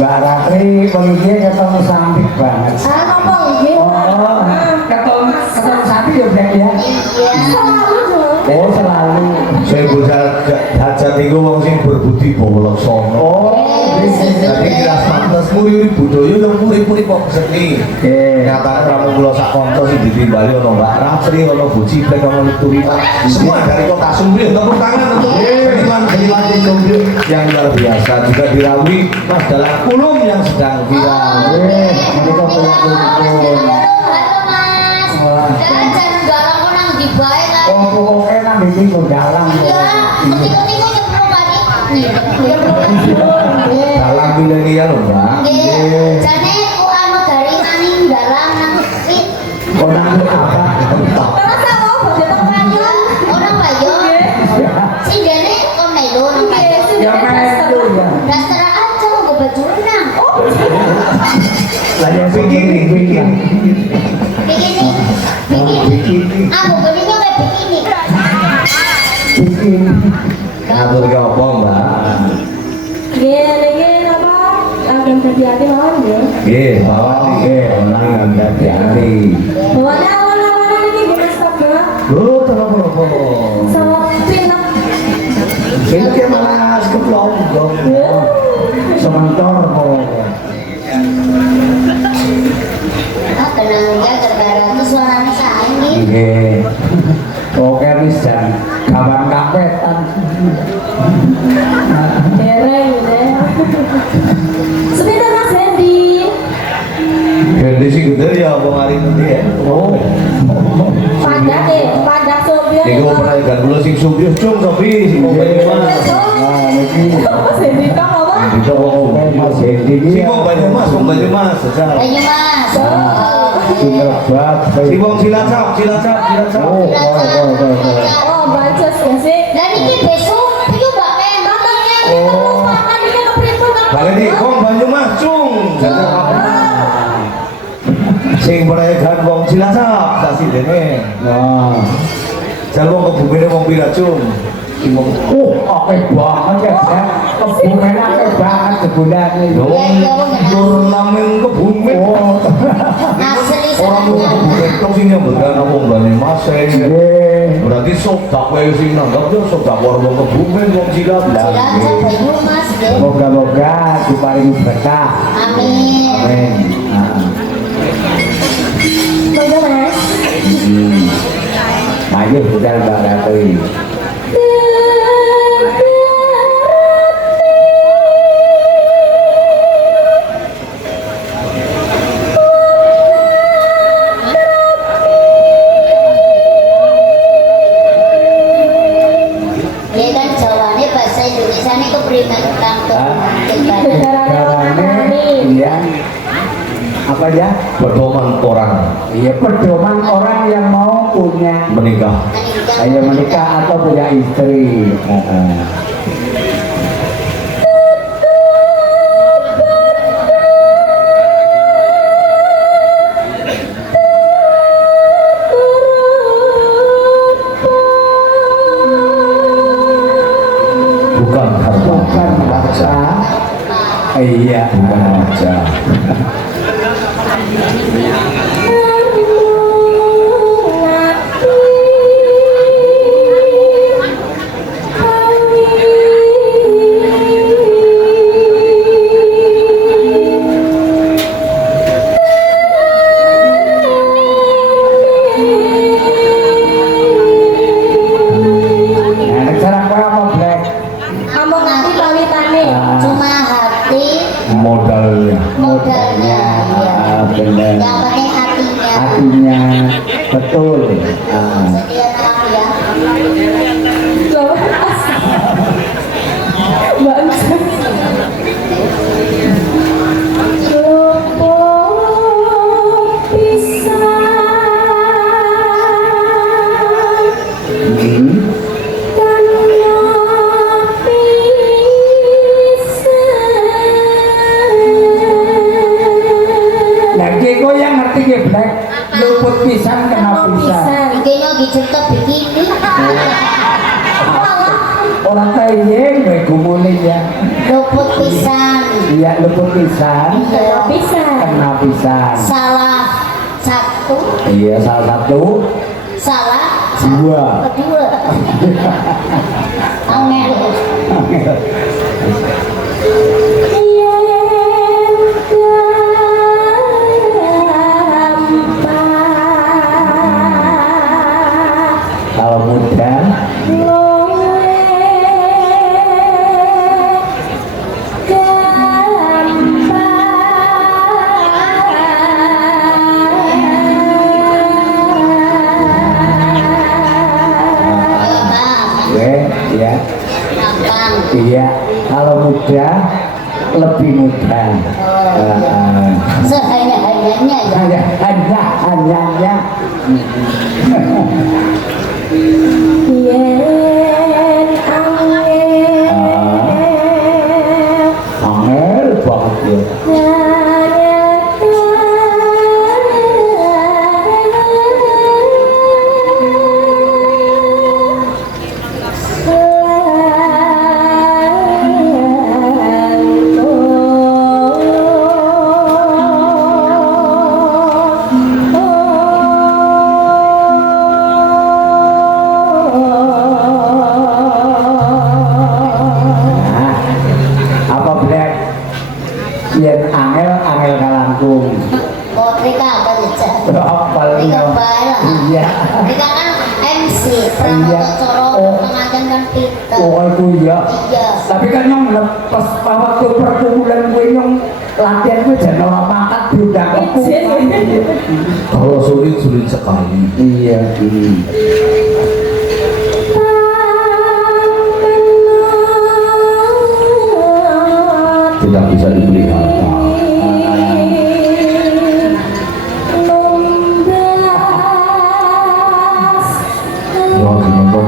Mbak Ratri pengen ketemu cantik banget. Ngomong gitu. Oh, ketemu cantik ya Brek ya. Oh selalu. Saya bocah hajat itu wong sing berbudi bawa laksono. Oh, jadi kira pantes muri budaya yang muri-muri kok seni. Nyatane ramu kula sak kanca sing ditimbali ana Mbak Ratri, ana Bu Ciplek, ana Turina. Semua dari kota Sumbri tepuk tangan untuk seniman Sumbri yang luar biasa juga dirawui Mas Dalang Kulum yang sedang viral. Ini kok Jangan galang kok nang di bae kan. oh, pokoknya nang iki kok dalang kok. Ya, ketika nyemplung mati. Dalang milenial lho, Mbak. Nggih. Jane ku anu garingan ning galang nang fit. Kok nang apa? Masa mau bodo nang payung? Orang payung. Si dene kon melu nang payung. Ya melu ya. Dasar aja nggo baju renang. Lah ya Bikini. Bikini. Bikini. Aku belinya kayak bikini. Bikin Ngatur ke apa, Mbak? Nggih, apa? Akan terjadi mawon nggih. Nggih, bawa nggih, orang yang hati-hati. Bawane awan-awan iki nggih Mas Toga. Lho, terus Sama pinak. ini dia malah keplong dong. Sementor kok. Ah, tenang ya gara-gara itu suaranya saya nggih. Nggih. Oke wis jan kawan kapetan. Dereng ya. Sebentar Mas Hendy. Gede sih gede ya, apa hari ini ya? Oh. Padak Sobio. Iku pernah ikan dulu sing subyuh cung tapi sing mau Banyumas. Nah, niki Mas Hendy kok apa? Itu oke Mas Hendi sing mau Banyumas, sejak. Ayo Mas. Sumerbat. Si wong Cilacap. Oh, Oh, bagus ya sih. Lah niki besok iki Mbak matangnya lupa iki keprimpun kan. Balik di wong Banyumas cung. Sing merayakan wong Cilacap sasi dene. Wah. Jan wong kebumene wong pira cung. Sing wong Oke banget ya. Kebumen akeh banget sebulane. Nur nameng kebumen. Oh. Asli Orang mau sangat. kebumen tok sing nyambetan wong Banyumas. Nggih. Berarti sodak wae sing nanggap yo sodak wong kebumen wong Cilacap. Cilacap Banyumas nggih. Moga-moga diparingi berkah. Amin. Amin. Monggo Mas. Ayo budal Mbak Ratri. Ya kan Jawane bahasa Indonesia ini keprimen kang Carane iya. Apa ya? Pedoman orang Iya pedoman orang yang mau punya menikah. ayo menikah atau punya istri. Bukan harta. Bukan harta. Iya bukan harta. Nah, cara apa Black? Ngomong nanti pawitane cuma hati Modalnya. modalnya ya. Benar. Yang penting hatinya. Hatinya betul. Setia nama ya. Lagi kok yang ngerti ya Black? Luput pisan kena pisan. Kayaknya lagi cerita begini. Orang kaya gue gumulin ya. Luput pisan. Iya, luput pisan. Kena pisan. Salah satu. Iya, salah satu. Salah Dua. kedua. Angel. Kalau muda ya. Iya, kalau muda lebih muda. Sehanya-hanyanya ya. Hanya. Yen angel banget ya. Yen angel kalangkung. Oh, Rika apa aja? Rika baik. Iya. Rika kan MC, Iya. Coro, pengajian kan Peter. Oh itu iya. Iya. Tapi kan yang lepas waktu perkumpulan gue yang latihan gue jangan orang makan diundang ke Kalau sulit sekali. Iya. Tidak bisa dibeli harta. Yang dimentok.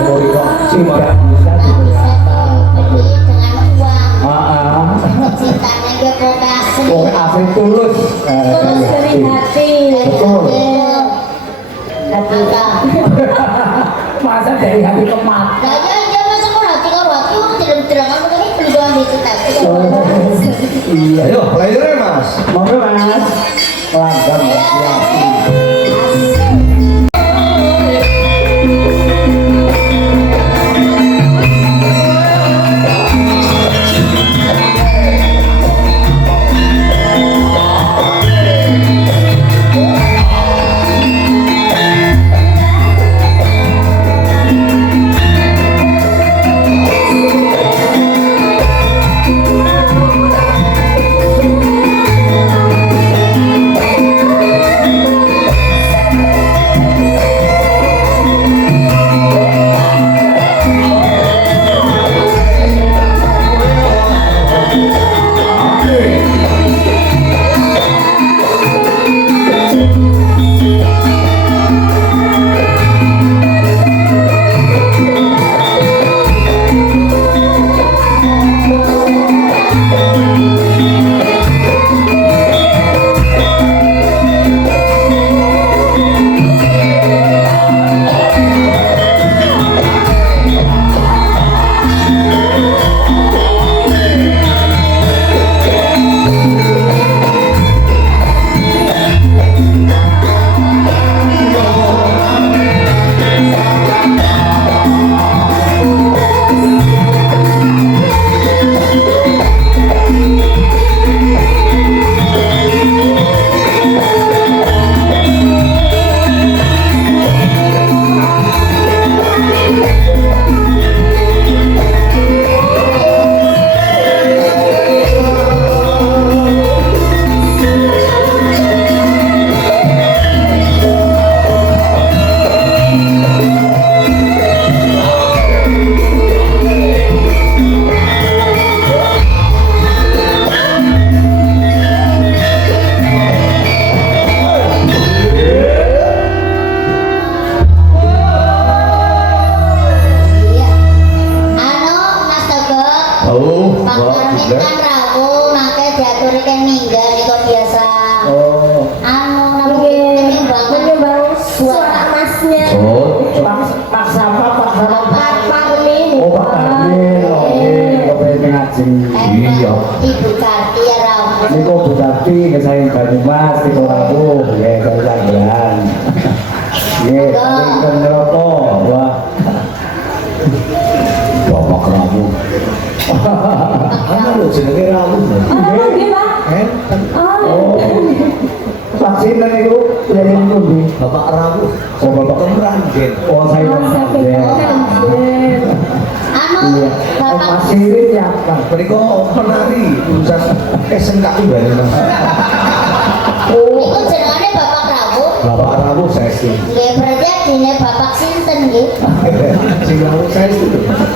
Tidak bisa Beli dengan uang. Cintanya dia kasih. Oh, asli tulus. Tulus dari hati. Betul. Hati. Masa dari hati ke mata. Nah, dia masuk ke hati karo hati orang tidak kan ini peluang di kita. Iya. Ayo, pelajaran Mas. Monggo Mas. Langgam ya. niku Bupati kesaing Banyumas Tiko Rabu ya kalian. Nggih, saking ngeroko. Wah. Bapak Rabu. Ana lho jenenge Rabu. Oh, nggih, Pak. Oh. Vaksin niku dari pundi? Bapak Rabu. Oh, Bapak Kemranjen. Oh, saya Anu, Bapak Masih ya, Bang. Mereka penari urusan SMK Bali Mas. Iku jenengane Bapak Rabu. Bapak Rabu saya sih. Nggih, berarti adine Bapak sinten nggih? Sing Rabu saya sih.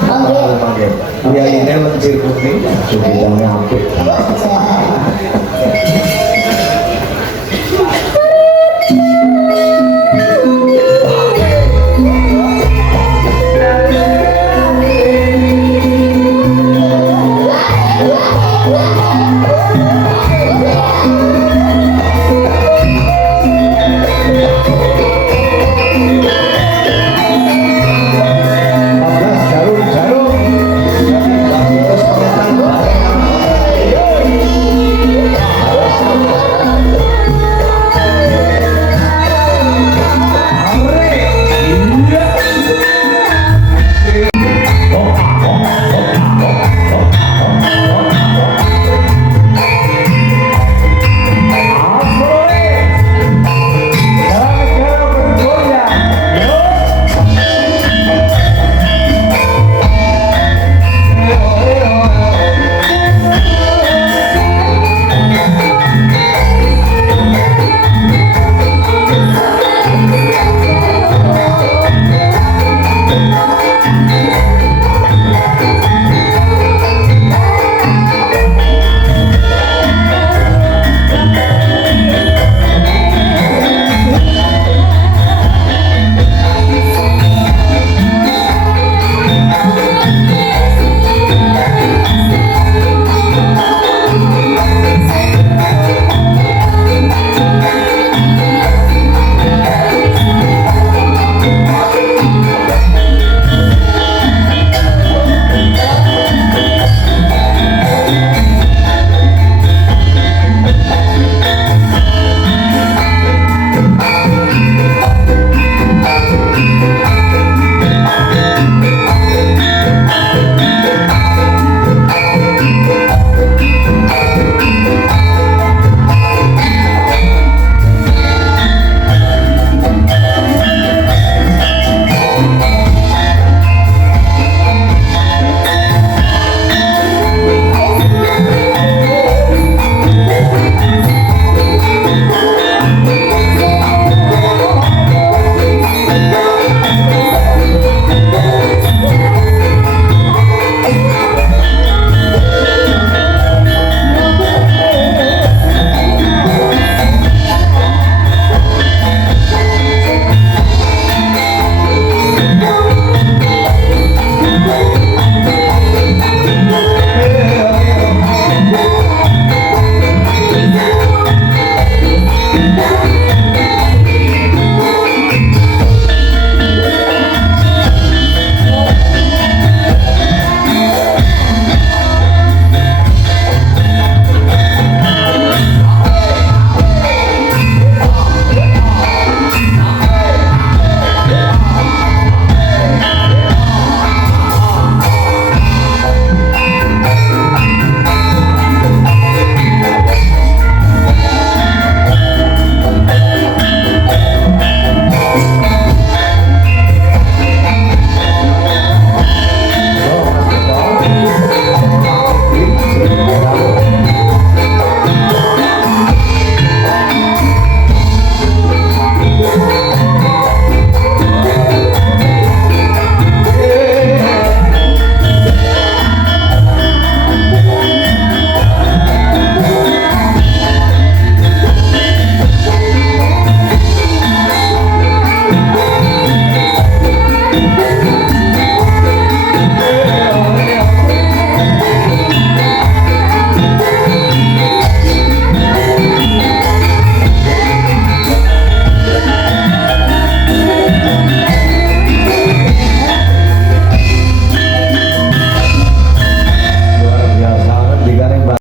Oh, nggih. Ya ini mencir putih, sudah apik. Aja.